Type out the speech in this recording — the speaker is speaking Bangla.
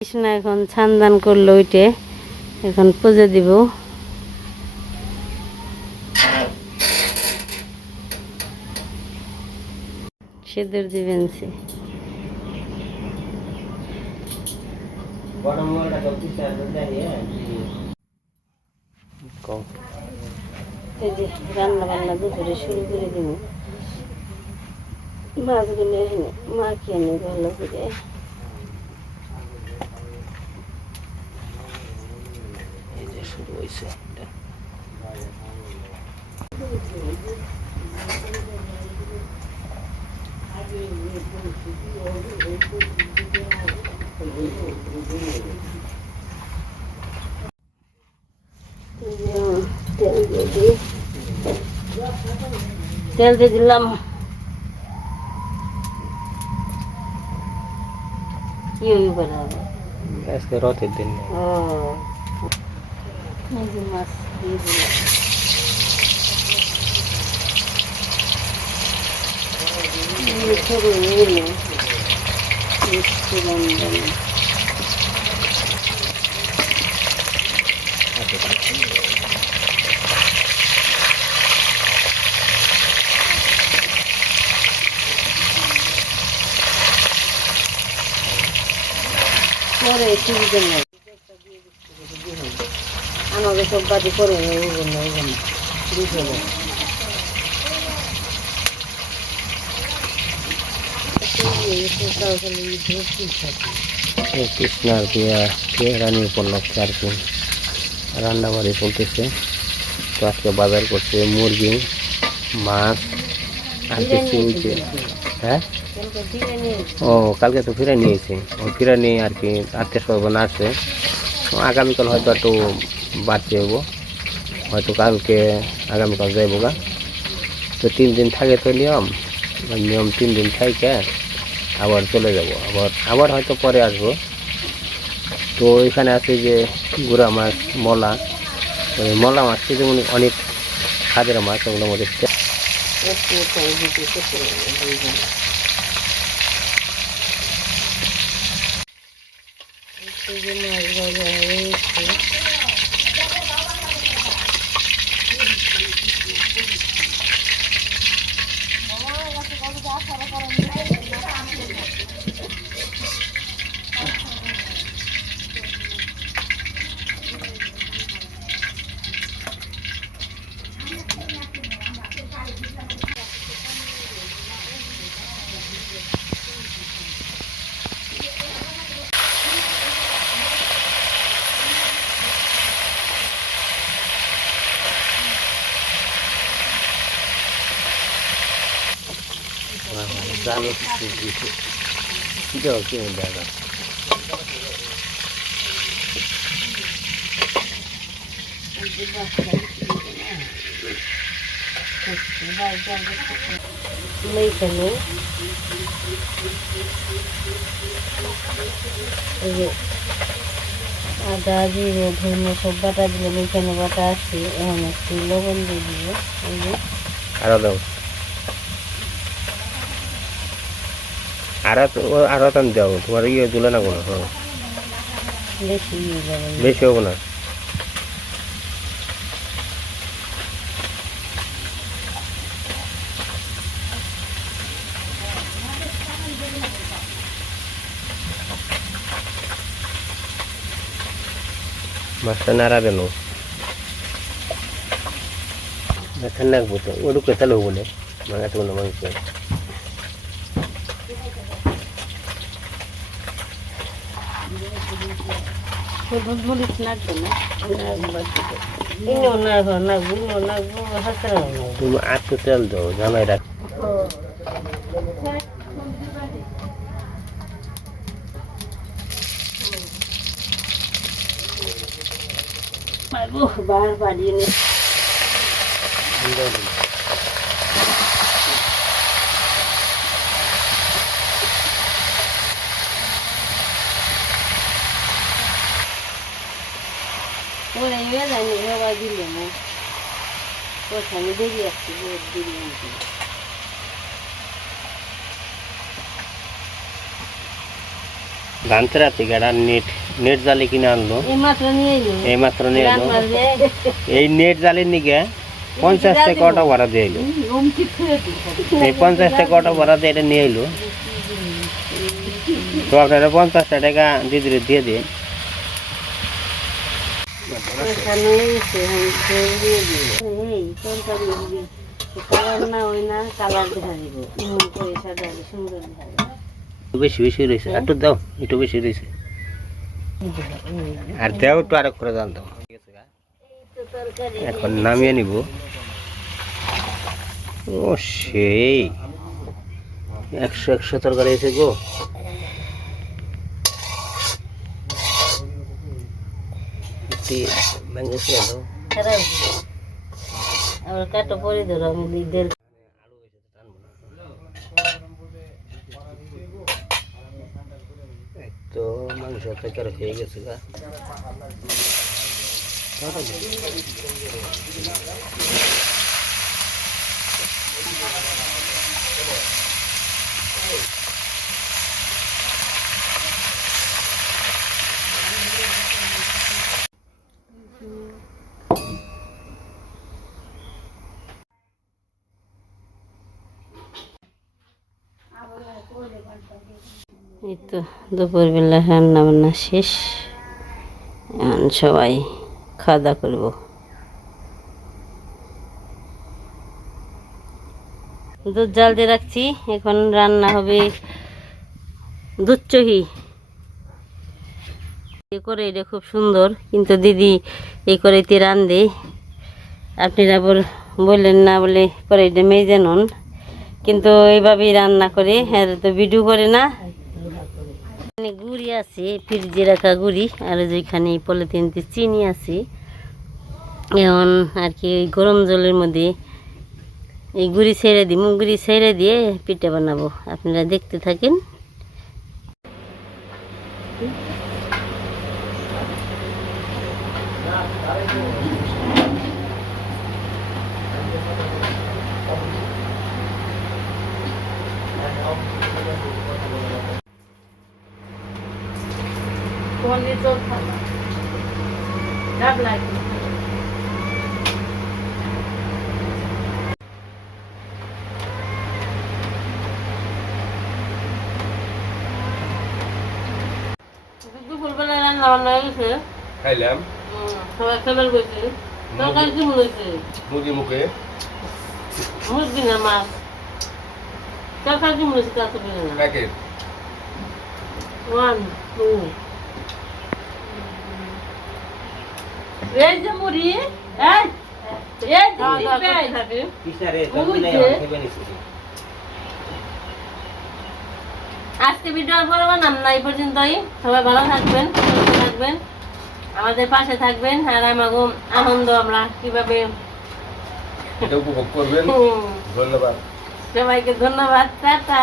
কৃষ্ণ এখন ছান করলো ওইটে এখন পুজো দিব সিঁদুর দিবেন সে রান্না বান্না দুপুরে শুরু করে দিব মাছগুলো এখানে মাখিয়ে নিয়ে ভালো করে শুরু হয়েছে তেল দিয়ে দিলাম কি বলা আজকে রথের দিন ও মাছ দিয়ে দিলাম পরে সুবিধা নেই আমাকে সব বাদি করে কৃষ্ণার রানী উপলক্ষে আর কি রান্না বাড়ি চলতেছে। তো আজকে বাজার করছে মুরগি, মাছ আর কিছু। হ্যাঁ, ও কালকে তো ফিরে নিয়েছে, ও ফিরে নিয়ে আর কি আত্মীয় স্বজন আসে। আগামীকাল হয়তো একটু বাড়তে হবো, হয়তো কালকে আগামীকাল যাইবো গা। তো 3 দিন থাকে তো নিয়ম 3 দিন থাকে আবার চলে যাব, আবার হয়তো পরে আসবো। তো এখানে আছে যে গুড়া মাছ, মলা মাছ যেমন অনেক খাদের মাছ, ওগুলোর মধ্যে জানো কি দেখা এইখানে আদা জিরে ধনে সব বাটা দিলাম, এখানে বাটা আছে। এখন একটু লবণ দিয়ে দিব, এই যে আরো দাও, আরো টান দাও, তোমার ইয়ে তুলে না কোনো বেশি হবো না। মাছটা নাড়া দেন, ঠান্ডা রাখবো তো, ওটুকু চালু হবো না মাংস মাংস। হলুদ মরিচ লাগবে না, তুমি আর তো তেল দাও, জামাই রাখ। বার বাড়িয়ে নে ওরা জানি সবাই দিলে না ওখানে বেরিয়ে আসছি বিরিয়ানি জানতে রাতে গাড়া নেট নেট জালি কিনে আনলো, এই মাত্র নিয়ে এলো এই মাত্র নিয়ে এলো। রান্নার যে এই নেট জালির নিকে 50 টাকা অটো ভাড়া দিয়ে এলো। এই 50 টাকা অটো ভাড়া দিয়ে এটা নিয়ে এলো। তো আপনারা 50 টাকা দিদির দিয়ে দিন। পয়সা নিয়ে এসে আমি দিয়ে দিই। এই কোনটা দিবি? কালার না ওই না কালার দেখা দিব। পয়সা দেবে সুন্দর দেখা যাবে। বেশি বেশি রয়েছে, একটু দাও, একটু বেশি রয়েছে। আর দেও একটু আরেক করে জাল দাও। এখন নামিয়ে নিব। ও সেই 100 তরকারি এসে গো। আবার কাটো পরে ধরো আমি লিদের তো মাংস তরকারি হয়ে গেছে গা। এই তো দুপুরবেলা রান্না বান্না শেষ, এখন সবাই খাওয়া দাওয়া করবো। দুধ জাল দিয়ে রাখছি, এখন রান্না হবে দুধ চহি। এ করে এটা খুব সুন্দর, কিন্তু দিদি এই করেতে রান্ধে। আপনারা বললেন না বলে করে এটা মেজে নন, কিন্তু এইভাবেই রান্না করে। হ্যাঁ তো ভিডিও করে না। এখানে গুড়ি আছে, ফ্রিজে রাখা গুড়ি, আর যেখানে পলিথিনতে চিনি আছে। এখন আর কি ওই গরম জলের মধ্যে এই গুড়ি ছেড়ে দিই, গুড়ি ছেড়ে দিয়ে পিঠা বানাবো। আপনারা দেখতে থাকেন। দুপুরবেলা রান্না বান্না হয়ে গেছে, খাইলাম সবাই খাবার করছে। তরকারি কি মনে হয়েছে? মুরগি মুখে মুরগি না মাছ? তরকারি কি মনে হয়েছে? তা তো বলে না। প্যাকেট 1 2 এই যে মুড়ি, এই এই যে থাকে কিসারে আজকে ভিডিও আর করবো না, এই পর্যন্তই। সবাই ভালো থাকবেন, সুস্থ থাকবেন, আমাদের পাশে থাকবেন, আর আমাকে আনন্দ আমরা কিভাবে এটা উপভোগ করবেন। ধন্যবাদ সবাইকে। ধন্যবাদ, টাটা।